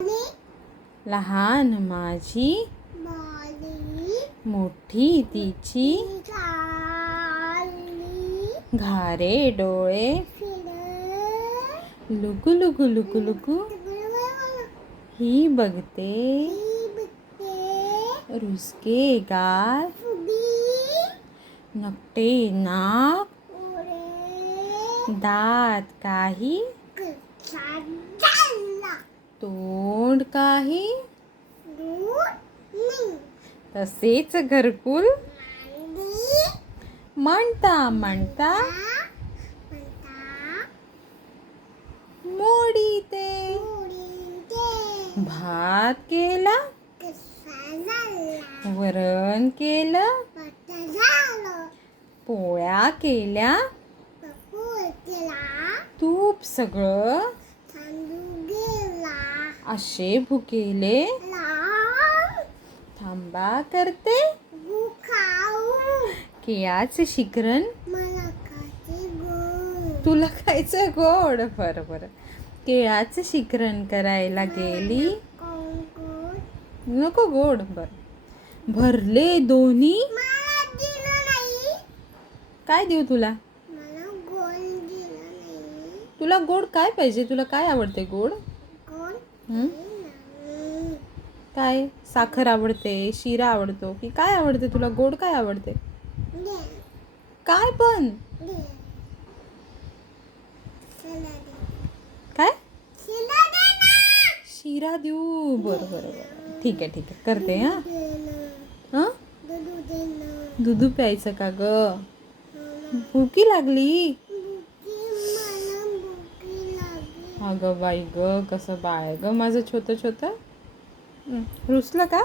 लहान माझी मोठी तिची घारे डोळे लुकु लुकु लुकु लुकु ही बघते रुसके गाल नकटे नाक दात काही तोंड काही तसेच घरकुल म्हणता म्हणता मोडीते भात केला वरण केलं पोळ्या केल्या तूप सगळं असे भुकेले थांबा करते केळाचे शिकरण तुला खायचं गोड बरं केळाचं शिकरण करायला गेली नको गोड भरले दोन्ही काय देऊ तुला तुला गोड काय पाहिजे तुला काय आवडते गोड काय साखर आवडते शिरा आवडतो की काय आवडते तुला गोड काय आवडते काय पण काय शिरा देऊ बरं ठीक आहे करते हां दूध प्यायचं का ग भुकी लागली अगं बाई ग कसं बाळ ग माझं छोटं रुसलं का